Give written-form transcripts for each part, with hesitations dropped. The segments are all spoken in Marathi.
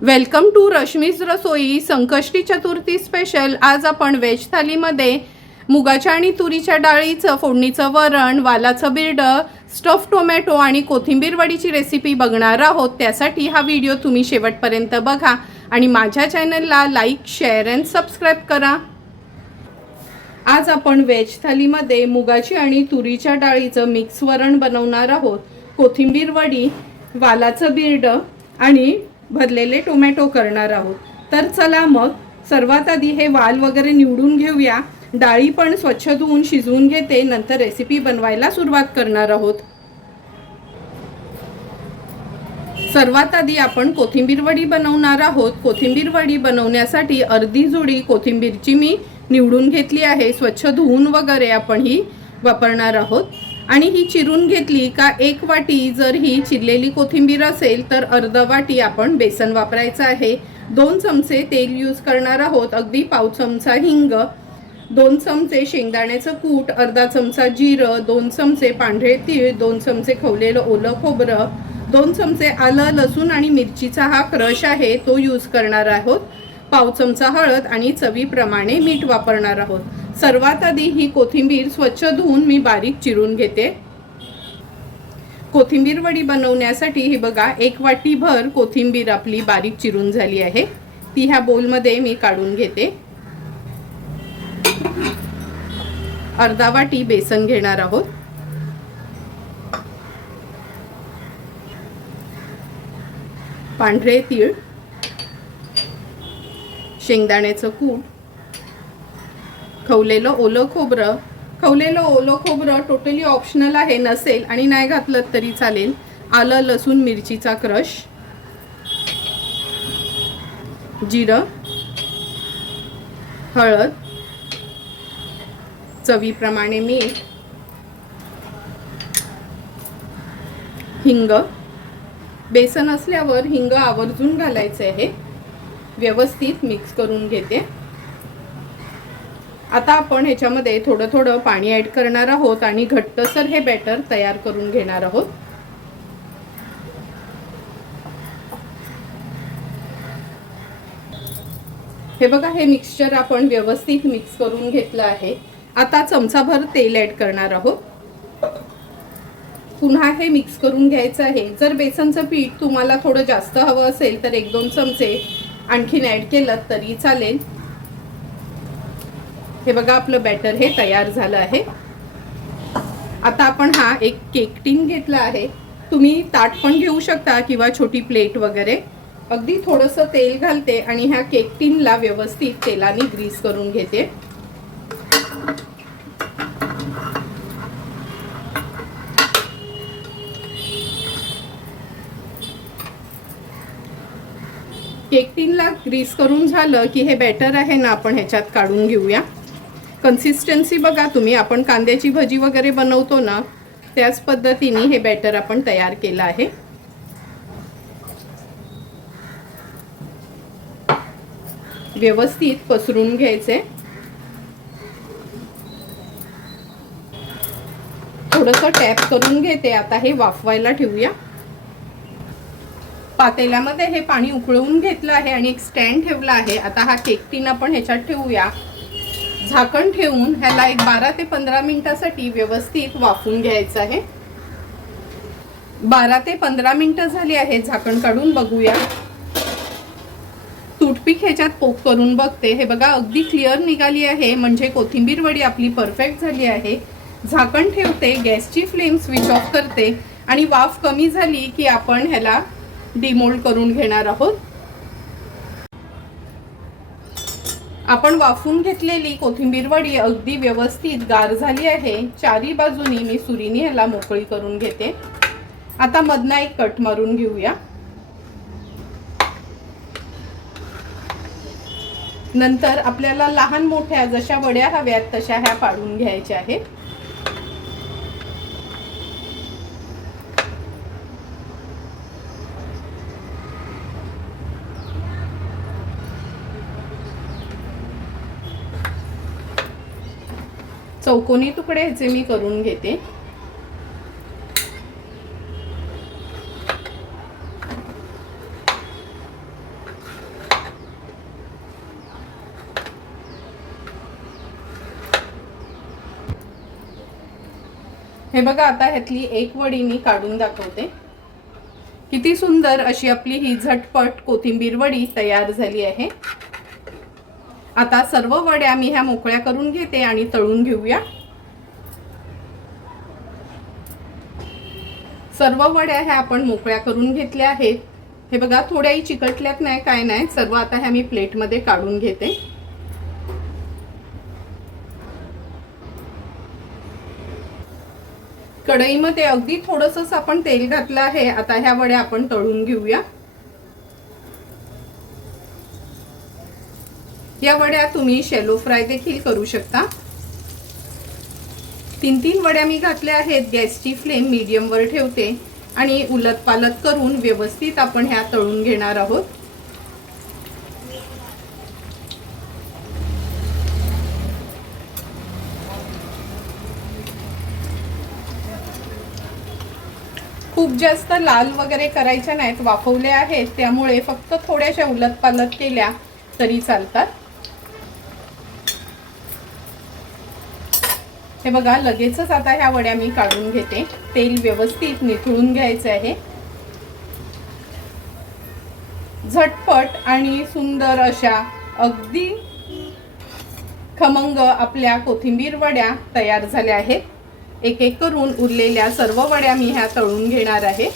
Welcome to Rashmi's Rasoi Sankashti Chaturthi special. आज आपण व्हेज थालीमध्ये मुगाच्या आणि तुरीच्या डाळीचं फोडणीचं वरण, वालाचं बिरडं, स्टफ टोमॅटो आणि कोथिंबीर वडीची रेसिपी बघणार आहोत। त्यासाठी हा व्हिडिओ तुम्ही शेवटपर्यंत बघा आणि माझ्या चॅनलला लाईक, शेअर अँड सबस्क्राईब करा। आज आपण व्हेज थालीमध्ये मुगाची आणि तुरीच्या डाळीचं मिक्स वरण बनवणार आहोत। कोथिंबीर वडी, वालाचं बिरडं आणि भरलेले टोमॅटो करणार आहोत। तर चला मग सर्वात आधी हे वाल वगैरे निवडून घेऊया। डाळी पण स्वच्छ धुवून शिजवून घेते, नंतर रेसिपी बनवायला सुरुवात करणार आहोत। सर्वात आधी आपण कोथिंबीर वडी बनवणार आहोत। कोथिंबीर वडी बनवण्यासाठी अर्धी जुडी कोथिंबीरची मी निवडून घेतली आहे। स्वच्छ धुवून वगैरे आपण ही वापरणार आहोत आणि ही चिरून घेतली का एक वाटी जर ही चिरलेली कोथिंबीर असेल तर अर्धा वाटी आपण बेसन वापरायचं आहे। 2 चमचे तेल यूज करणार आहोत, अगदी पाव चमचा हिंग, 2 चमचे शेंगदाण्याचं कूट, अर्धा चमचा जिरं, 2 चमचे पांढरे तीळ, 2 चमचे खवलेलं ओलं खोबरं, 2 चमचे आलं, लसूण आणि मिरचीचा हा क्रश आहे तो यूज करणार आहोत, पाव चमचा हळद आणि चवीप्रमाणे मीठ वापरणार आहोत। सर्वात आधी ही कोथिंबीर स्वच्छ धुवून मी बारीक चिरून घेते। कोथिंबीर वडी बनवण्यासाठी ही बघा 1 वाटी भर कोथिंबीर आपली बारीक चिरून झाली आहे, ती ह्या बोलमध्ये मी काढून घेते। अर्धा वाटी बेसन घेणार आहोत, पांढरे तीळ, शेंगदाण्याचं कूट, खवलेलं ओलं खोबरं। खवलेलं ओलं खोबरं टोटली ऑप्शनल आहे, नसेल आणि नाही घातलं तरी चालेल। आलं, लसूण, मिरचीचा क्रश, जिरं, हळद, चवीप्रमाणे मीठ, हिंग। बेसन असल्यावर हिंग आवर्जून घालायचे आहे। व्यवस्थित मिक्स करून घेते। आता आपण ह्याच्यामध्ये थोडं थोडं पाणी ॲड करणार आहोत आणि घट्टसर हे बॅटर तयार करून घेणार आहोत। हे बघा, हे मिक्सचर आपण व्यवस्थित मिक्स करून घेतलं आहे। आता चमचाभर तेल ॲड करणार आहोत। पुन्हा हे मिक्स करून घ्यायचं आहे। जर बेसनचं पीठ तुम्हाला थोडं जास्त हवं असेल तर 1-2 चमचे आणखीन ॲड केलं तरी चालेल। हे बघा, आपलं बॅटर हे तयार झालं आहे। आता आपण हा एक केक टिन घेतला आहे, तुम्ही ताट पण घेऊ शकता किंवा छोटी प्लेट वगैरे। अगदी थोडंसं तेल घालते आणि ह्या केक टिनला व्यवस्थित तेलाने ग्रीस करून घेते। केक टिनला ग्रीस करून झालं की हे बॅटर आहे ना आपण ह्याच्यात काढून घेऊया। कन्सिस्टन्सी बघा तुम्ही, आपण कांद्याची भजी वगैरे बनवतो ना त्याच पद्धतीने हे बॅटर आपण तयार केलं आहे। व्यवस्थित पसरून घ्यायचे। थोडंसं टॅप करून घेते। आता हे वाफवायला ठेवूया। पातेल्यामध्ये हे पाणी उकळवून घेतलं आहे आणि एक स्टँड ठेवला आहे। आता हा केक टिन आपण ह्याच्यात ठेवूया। झाकण ठेवून ह्याला एक 12 ते 15 मिनिटांसाठी व्यवस्थित वाफवून घ्यायचं आहे। 12 ते 15 मिनिटं झाली आहेत, झाकण काढून बघूया। टूथपिक ह्याच्यात पोक करून बघते। हे बघा, अगदी क्लिअर निघाली आहे, म्हणजे कोथिंबीर वडी आपली परफेक्ट झाली आहे। झाकण ठेवते, गॅसची फ्लेम स्विच ऑफ करते आणि वाफ कमी झाली की आपण ह्याला डिमोल्ड करून घेणार आहोत। आपण वाफवून घेतलेली कोथिंबीर वडी अगदी व्यवस्थित गार झाली आहे। चारी बाजूनी मी सुरीने ह्याला मोकळी करून घेते। आता मधनं एक कट मारून घेऊया। नंतर आपल्याला लहान मोठ्या जशा वड्या हव्यात तशा ह्या पाडून घ्यायच्या आहेत। चौकोनी तुकडे ह्याचे मी करून घेते। हे बघा, आता ह्यातली एक वडी मी काढून दाखवते. किती सुंदर अशी आपली ही झटपट कोथिंबीर वडी तयार झाली आहे. आता सर्व वड्या मी ह्या मोकळ्या करून घेते आणि तळून घेऊया. सर्व वड्या ह्या आपण मोकळ्या करून घेतल्या आहेत. हे बघा, थोड्याही चिकटल्यात नाही, काय नाही. सर्व आता ह्या मी प्लेटमध्ये काढून घेते. कढईमध्ये अगदी थोडंसंच आपण तेल घातलं आहे. आता ह्या वड्या आपण तळून घेऊया. या वड्या तुम्ही शॅलो फ्राय देखील करू शकता. 3 वड्या मी घातल्या आहेत. गॅसची फ्लेम मीडियम वर ठेवते आणि उलटपालट करून व्यवस्थित आपण ह्या तळून घेणार आहोत. खूप जास्त लाल वगैरे करायच्या नाहीत, वाफवल्या आहेत, त्यामुळे फक्त थोड्याशा उलटपालट केल्या तरी चालतात. हे बघा, लगेचच आता ह्या वड्या मी काढून घेते. तेल व्यवस्थित निथळून घ्यायचं आहे. झटपट आणि सुंदर अशा अगदी खमंग आपल्या कोथिंबीर वड्या तयार झाल्या आहेत. एक एक करून उरलेल्या सर्व वड्या मी ह्या तळून घेणार आहे.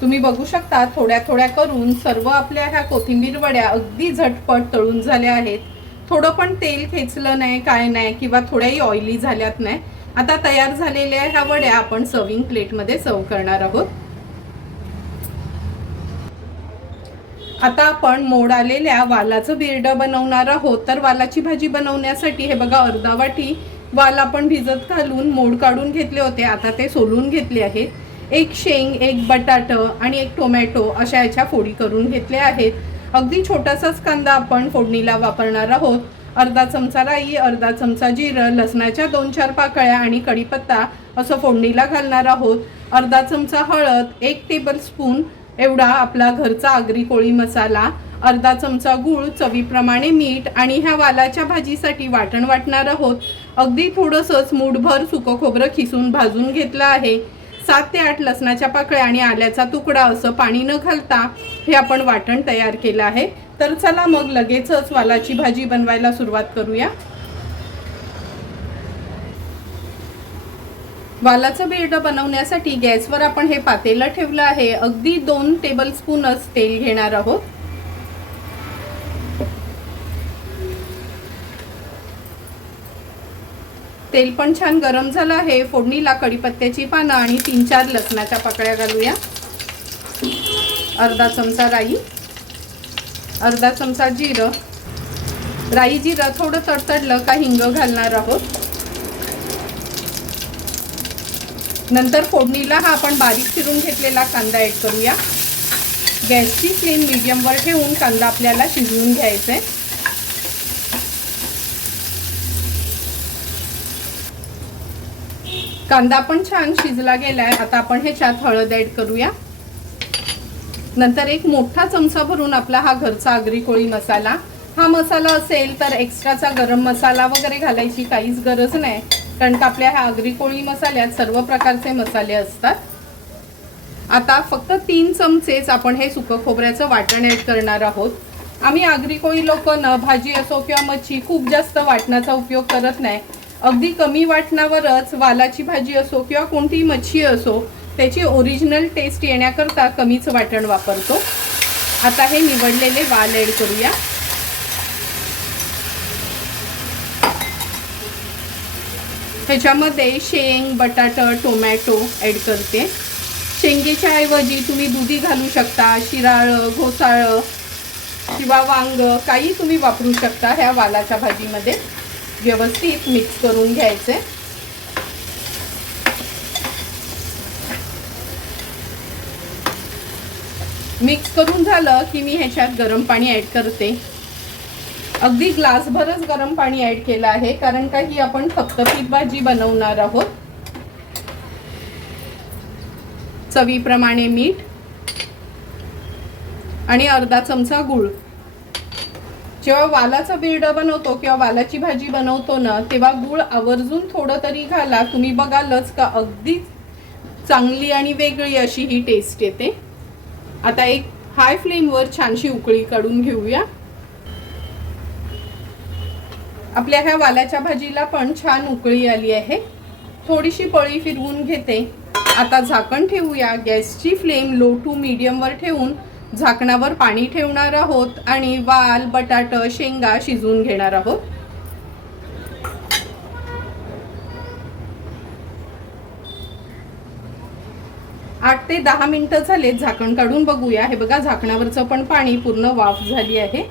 तुम्ही बघू शकता, थोड्या थोड्या करून सर्व आपल्या ह्या कोथिंबीर वड्या अगदी झटपट तळून झाल्या आहेत. थोडं पण तेल खेचलं नाही, काय नाही, किंवा थोड्याही ऑइली झाल्यात नाही. आता तयार झालेल्या ह्या वड्या आपण सर्विंग प्लेटमध्ये सर्व करणार आहोत. आता आपण मोड आलेल्या वालाचं बिरडं बनवणार आहोत. तर वालाची भाजी बनवण्यासाठी हे बघा, अर्धा वाटी वाल आपण भिजत घालून मोड काढून घेतले होते. आता ते सोलून घेतले आहेत. एक शेंग, एक बटाटा आणि एक टोमॅटो अशा याच्या फोडी करून घेतल्या आहेत. अगदी छोटासाच कांदा आपण फोडणीला वापरणार आहोत. अर्धा चमचा राई, अर्धा चमचा जिरं, लसणाच्या 2-4 पाकळ्या आणि कढीपत्ता असं फोडणीला घालणार आहोत. अर्धा चमचा हळद, 1 टेबलस्पून एवढा आपला घरचा आगरी कोळी मसाला, अर्धा चमचा गूळ, चवीप्रमाणे मीठ आणि ह्या वालाच्या भाजीसाठी वाटण वाटणार आहोत. अगदी थोडंसंच मूठभर सुकं खोबरं खिसून भाजून घेतलं आहे. 7 ते 8 लसणाच्या पाकळ्या आणि आल्याचा तुकडा असं पाणी न घालता हे आपण वाटण तयार केलं आहे. तर चला मग लगेचच वालाची भाजी बनवायला सुरुवात करूया. वालाचं बिरडं बनवण्यासाठी गॅसवर आपण हे पातेलं ठेवलं आहे. अगदी 2 टेबलस्पूनच तेल घेणार आहोत. तेल पण छान गरम झालं आहे. फोडणीला कढीपत्त्याची पानं आणि 3-4 लसणाच्या पाकळ्या घालूया. अर्धा चमचा राई, अर्धा चमचा जिरं. राई जिरं थोडं तडतडलं का हिंग घालणार आहोत. नंतर फोडणीला हा आपण बारीक चिरून घेतलेला कांदा ॲड करूया. गॅसची फ्लेम मीडियमवर ठेवून कांदा आपल्याला शिजवून घ्यायचा आहे. कांदा पण छान शिजला गेलाय. आता आपण ह्याच्यात हळद ॲड करूया. नंतर एक मोठा चमचा भरून आपला हा घरचा आगरी कोळी मसाला. हा मसाला असेल तर एक्स्ट्राचा गरम मसाला वगैरे घालायची काहीच गरज नाही, कारण का आपल्या ह्या आगरी कोळी मसाल्यात सर्व प्रकारचे मसाले असतात. आता फक्त 3 चमचेच आपण हे सुकं खोबऱ्याचं वाटण ॲड करणार आहोत. आम्ही आगरी कोळी लोकांना भाजी असो किंवा मच्छी खूप जास्त वाटणाचा उपयोग करत नाही. अगदी कमी वाटणावरच वालाची भाजी असो किंवा कोणतीही मच्छी असो त्याची ओरिजिनल टेस्ट येण्याकरता कमीच वाटण वापरतो. आता हे निवडलेले वाल ॲड करूया. ह्याच्यामध्ये शेंग, बटाटा, टोमॅटो ॲड करते. शेंगेच्या ऐवजी तुम्ही दुधी घालू शकता, शिराळं, घोसाळं किंवा वांग काही तुम्ही वापरू शकता. ह्या वालाच्या भाजीमध्ये व्यवस्थित मिक्स करून घ्यायचे. मिक्स करून झालं की मी ह्याच्यात गरम पाणी ॲड करते. अगदी ग्लासभरच गरम पाणी ॲड केलं आहे, कारण का ही आपण थपथपीत भाजी बनवणार आहोत. चवीप्रमाणे मीठ आणि अर्धा चमचा गूळ. जेव्हा वालाचा बिरडा बनवतो किंवा वालाची भाजी बनवतो ना, तेव्हा गूळ आवर्जून थोडं तरी घाला. तुम्ही बघालच का अगदी चांगली आणि वेगळी अशी ही टेस्ट येते. आता एक हाय फ्लेमवर छानशी उकळी काढून घेऊया. आपल्या ह्या वालाच्या भाजीला पण छान उकळी आली आहे. थोडीशी पळी फिरवून घेते. आता झाकण ठेवूया. गॅसची फ्लेम लो टू मीडियमवर ठेवून झाकणावर पाणी ठेवणार आहोत आणि वाल, बटाटा, शेंगा शिजवून घेणार आहोत. आठ ते 10 मिनिटं झाले. झाकण काढून बघूया. हे बघा, झाकणावरचं पण पाणी पूर्ण वाफ झाली आहे.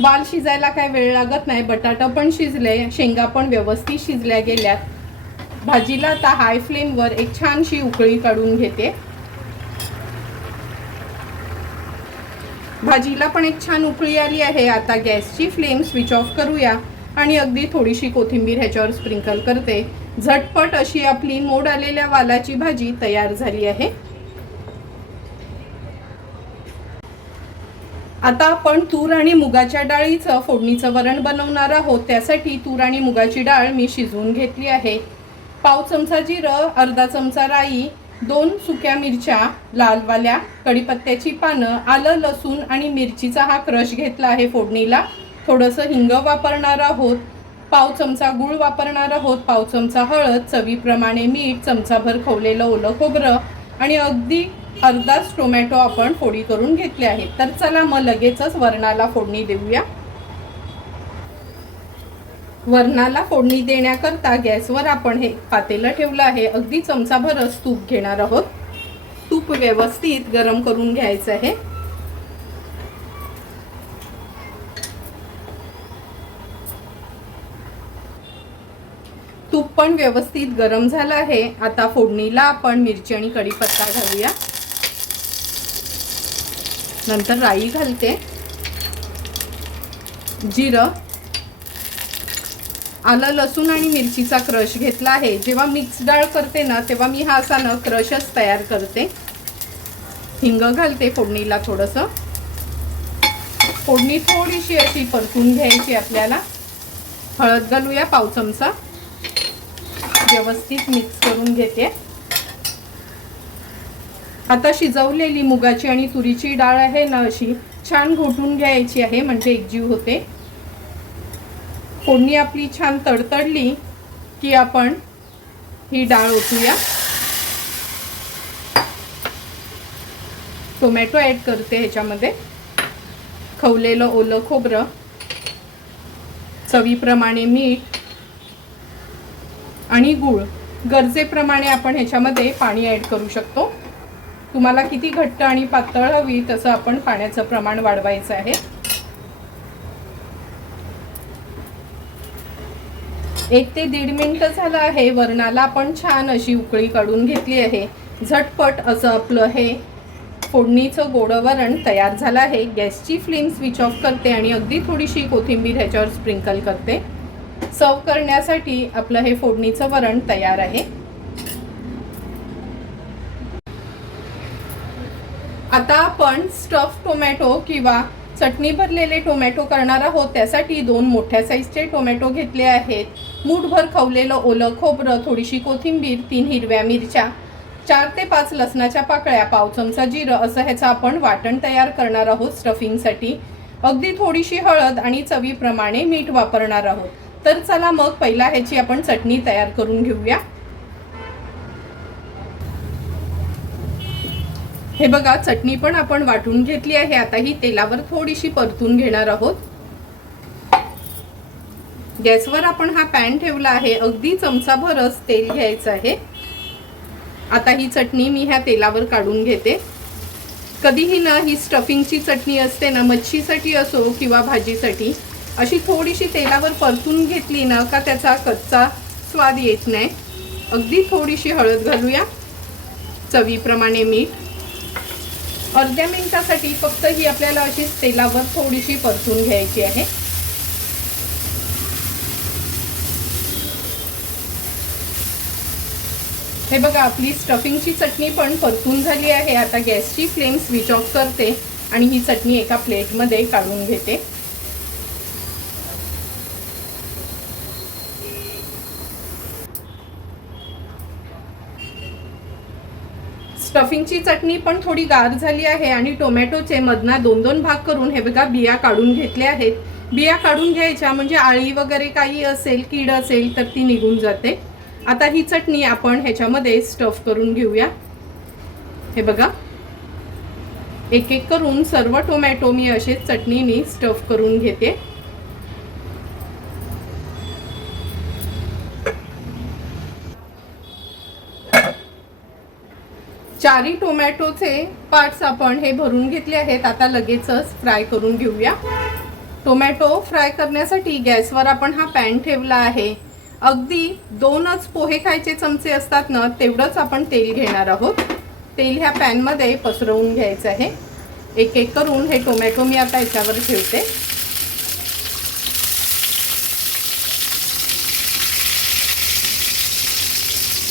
वाल शिजायला काय वेळ लागत नाही. बटाटा पण शिजले, शेंगा पण व्यवस्थित शिजल्या गेल्यात. भाजीला आता हाय फ्लेमवर एक छानशी उकळी काढून घेते. भाजीला पण एक छान उकळी आली आहे. आता गॅसची फ्लेम स्विच ऑफ करूया आणि अगदी थोडीशी कोथिंबीर ह्याच्यावर स्प्रिंकल करते. झटपट अशी आपली मोड आलेल्या वालाची भाजी तयार झाली आहे. आता आपण तूर आणि मुगाच्या डाळीचं फोडणीचं वरण बनवणार आहोत. त्यासाठी तूर आणि मुगाची डाळ मी शिजवून घेतली आहे. पाव चमचा जिरं, अर्धा चमचा राई, 2 सुक्या मिरच्या लालवाल्या, कढीपत्त्याची पानं, आलं, लसूण आणि मिरचीचा हा क्रश घेतला आहे फोडणीला. थोडंसं हिंग वापरणार आहोत. पाव चमचा गूळ वापरणार आहोत. पाव चमचा हळद, चवीप्रमाणे मीठ, चमचाभर खवलेलं ओलं खोबरं आणि अगदी अर्धाच टोमॅटो आपण फोडी करून घेतले आहेत. तर चला मग लगेचच वरणाला फोडणी देऊया. वरणाला फोडणी देण्याकरता गॅसवर आपण हे पातेलं ठेवलं आहे. अगदी चमचाभरच तूप घेणार आहोत. तूप व्यवस्थित गरम करून घ्यायचं आहे. तूप पण व्यवस्थित गरम झालं आहे. आता फोडणीला आपण मिरची आणि कढीपत्ता घालूया. नंतर राई घालते, जिरं, आलं, लसूण आणि मिरचीचा क्रश घेतला आहे. जेव्हा मिक्स डाळ करते ना, तेव्हा मी हा असा न क्रशच तयार करते. हिंग घालते फोडणीला थोडंसं. फोडणी थोडीशी अशी परतून घ्यायची आपल्याला. हळद घालूया पाव चमचा. व्यवस्थित मिक्स करून घेते. आता शिजवलेली मुगाची आणि तुरीची डाळ आहे ना, अशी छान घोटून घ्यायची आहे, म्हणजे एकजीव होते. फोडणी आपली छान तडतडली की आपण ही डाळ ओतूया. टोमॅटो ॲड करते ह्याच्यामध्ये. खवलेलं ओलं खोबरं, चवीप्रमाणे मीठ आणि गूळ. गरजेप्रमाणे आपण ह्याच्यामध्ये पाणी ॲड करू शकतो. तुम्हाला किती घट्ट आणि पातळ हवी तसं आपण पाण्याचं प्रमाण वाढवायचं आहे. 1 ते 1.5 मिनिटं झालं आहे. वरणाला आपण छान अशी उकळी काढून घेतली आहे. झटपट असं आपलं हे फोडणीचं गोडं वरण तयार झालं आहे. गॅसची फ्लेम स्विच ऑफ करते आणि अगदी थोडीशी कोथिंबीर ह्याच्यावर स्प्रिंकल करते. सर्व करण्यासाठी आपलं हे फोडणीचं वरण तयार आहे. आता आपण स्टफ टोमॅटो किंवा चटणी भरलेले टोमॅटो करणार आहोत. त्यासाठी 2 मोठ्या साईजचे टोमॅटो घेतले आहेत. मूठभर खवलेलं ओलं खोबरं, थोडीशी कोथिंबीर, 3 हिरव्या मिरच्या, 4 ते 5 लसणाच्या पाकळ्या, पाव चमचा जिरं असं ह्याचं आपण वाटण तयार करणार आहोत स्टफिंगसाठी. अगदी थोडीशी हळद आणि चवीप्रमाणे मीठ वापरणार आहोत. तर चला मग पहिला ह्याची आपण चटणी तयार करून घेऊया. हे बघा, चटणी पण आपण वाटून घेतली आहे. आता ही तेलावर थोडीशी परतून घेणार आहोत. गॅसवर आपण हा पॅन ठेवला आहे. अगदी चमचाभरच तेल घ्यायचं आहे. आता ही चटणी मी ह्या तेलावर काढून घेते. कधीही ना ही स्टफिंगची चटणी असते ना, मच्छीसाठी असो किंवा भाजीसाठी, अशी थोडीशी तेलावर परतून घेतली ना का त्याचा कच्चा स्वाद येत नाही. अगदी थोडीशी हळद घालूया, चवीप्रमाणे मीठ. अर्ध्या मिनिटासाठी फक्त ही आपल्याला अशी तेलावर थोडीशी परतून घ्यायची आहे. हे बघा आपली स्टफिंगची चटणी पण परतून झाली आहे। आता गॅसची फ्लेम स्विच ऑफ करते आणि ही चटणी एका प्लेटमध्ये काढून घेते। स्टफिंगची चटणी पण थोडी गार झाली आहे आणि टोमॅटोचे मधना 2-2 भाग करून हे बघा बिया काढून घेतले आहेत। बिया काढून घ्यायच्या म्हणजे आळी वगैरे काही असेल, कीड असेल तर ती निघून जाते। आता ही चटणी आपण ह्याच्यामध्ये स्टफ करून घेऊया। हे बघा एक एक करून सर्व टोमॅटो मी असेच चटणीने स्टफ करून घेते। चारी टोमॅटोचे पार्ट्स आपण हे भरून घेतले आहेत। आता लगेचच फ्राय करून घेऊया। टोमॅटो फ्राय करण्यासाठी गॅसवर आपण हा पॅन ठेवला आहे। अगदी 2च पोहे खायचे चमचे असतात ना तेवढंच आपण तेल घेणार आहोत। तेल ह्या पॅन मध्ये पसरवून घ्यायचं आहे। एक एक करून हे टोमॅटो मी आता याच्यावर ठेवते।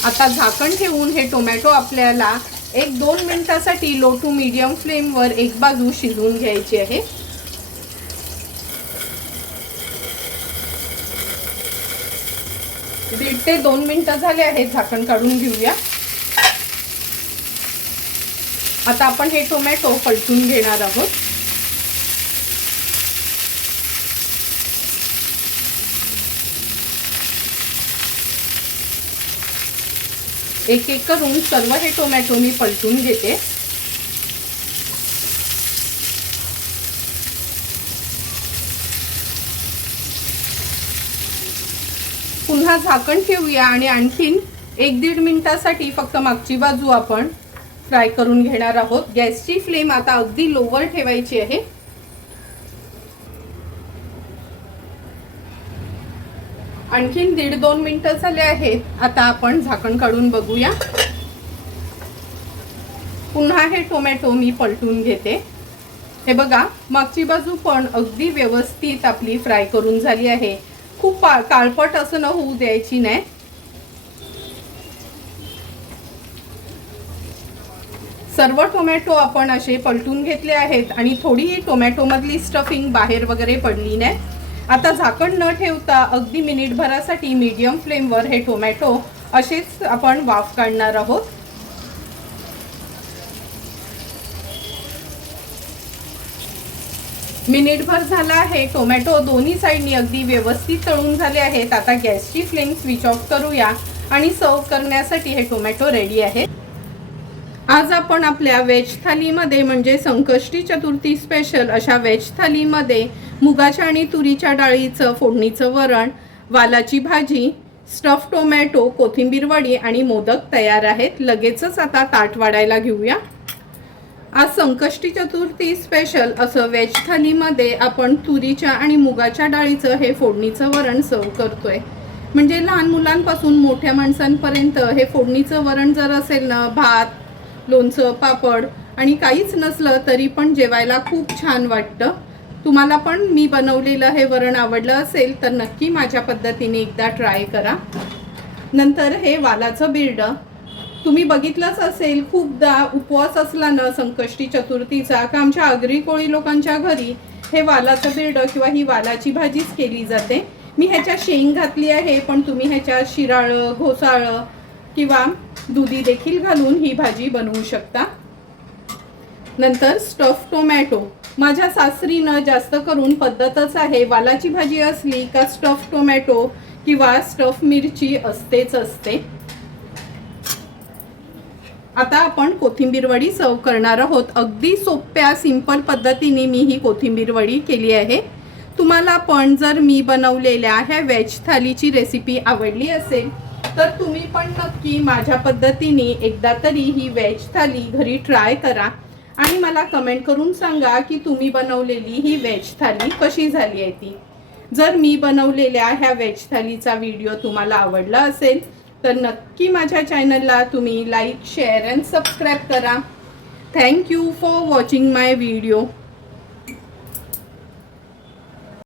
आता झाकण ठेवून हे टोमॅटो आपल्याला 1-2 मिनिटासाठी लो टू मीडियम फ्लेमवर एक बाजू शिजवून घ्यायची आहे। 1.5 ते 2 मिनिटं झाले आहेत। झाकण काढून घेऊया। आता आपण हे टोमॅटो पलटून घेणार आहोत। एक एक करून सर्व हे टोमॅटो मी पलटून घेते। पुन्हा झाकण ठेवूया आणि आणखीन 1-1.5 मिनिटासाठी फक्त मागची बाजू आपण फ्राय करून घेणार आहोत। गॅसची फ्लेम आता अगदी लोवर ठेवायची आहे। आणखीन 1.5-2 मिनिटं झाले आहेत। आता आपण झाकण काढून बघूया। पुन्हा हे टोमॅटो मी पलटून घेते। हे बघा मागची बाजू पण अगदी व्यवस्थित आपली फ्राय करून झाली आहे। खूप काळपट असं न होऊ द्यायची नाही। सर्व टोमॅटो आपण असे पलटून घेतले आहेत आणि थोडी टोमॅटो मधली स्टफिंग बाहेर वगैरे पडली नाही। आता झाकण न ठेवता अगदी मिनिटभरासाठी मीडियम फ्लेमवर हे टोमॅटो असेच आपण वाफ काढणार आहोत। मिनिटभर झाला आहे। टोमॅटो दोन्ही साइडनी अगदी व्यवस्थित तळून झाले आहेत। आता गॅसची फ्लेम स्विच ऑफ करूया आणि सर्व करण्यासाठी हे टोमॅटो रेडी आहे। आज आपण आपल्या वेज थालीमध्ये म्हणजे संकष्टी चतुर्थी स्पेशल अशा वेज थालीमध्ये मुगाच्या आणि तुरीच्या डाळीचं फोडणीचं वरण, वालाची भाजी, स्टफ टोमॅटो, कोथिंबीर वडी आणि मोदक तयार आहेत। लगेचच आता ताट वाढायला घेऊया। आज संकष्टी चतुर्थी स्पेशल असं वेज थालीमध्ये आपण तुरीच्या आणि मुगाच्या डाळीचं हे फोडणीचं वरण सर्व करतोय। म्हणजे लहान मुलांपासून मोठ्या माणसांपर्यंत हे फोडणीचं वरण जर असेल ना, भात, लोणचं, पापड आणि काहीच नसलं तरी पण जेवायला खूप छान वाटतं। तुम्हाला पण मी बनवलेलं हे वरण आवडलं असेल तर नक्की माझ्या पद्धतीने एकदा ट्राय करा। नंतर हे वालाचं बिरड तुम्ही बघितलंच असेल, खूपदा उपवास असला ना संकष्टी चतुर्थीचा का आमच्या आगरी कोळी लोकांच्या घरी हे वालाचं बिरड किंवा ही वालाची भाजीच केली जाते। मी ह्याच्या शेंग घातली आहे, पण तुम्ही ह्याच्या शिराळं, घोसाळं किंवा दुधी देखील घालून ही भाजी बनवू शकता। नंतर स्टफ टोमॅटो माझ्या सासरीनं जास्त करून पद्धतच आहे, वालाची भाजी असली का स्टफ टोमॅटो किंवा स्टफ मिरची असतेच असते। आता आपण कोथिंबीर वडी सर्व करणार आहोत। अगदी सोप्या सिंपल पद्धतीने मी ही कोथिंबीर वडी केली आहे। तुम्हाला पण जर मी बनवलेल्या ह्या वेज थालीची रेसिपी आवडली असेल तर तुम्ही पण नक्की माझ्या पद्धतीने एकदा तरी ही वेज थाली घरी ट्राय करा आणि मला कमेंट करून सांगा की तुम्ही बनवलेली ही वेज थाली कशी झाली आहे ती। जर मी बनवलेल्या ह्या वेज थालीचा व्हिडिओ तुम्हाला आवडला असेल तर नक्की माझ्या चॅनलला तुम्ही लाईक, शेअर अँड सबस्क्राईब करा। Thank you for watching my video.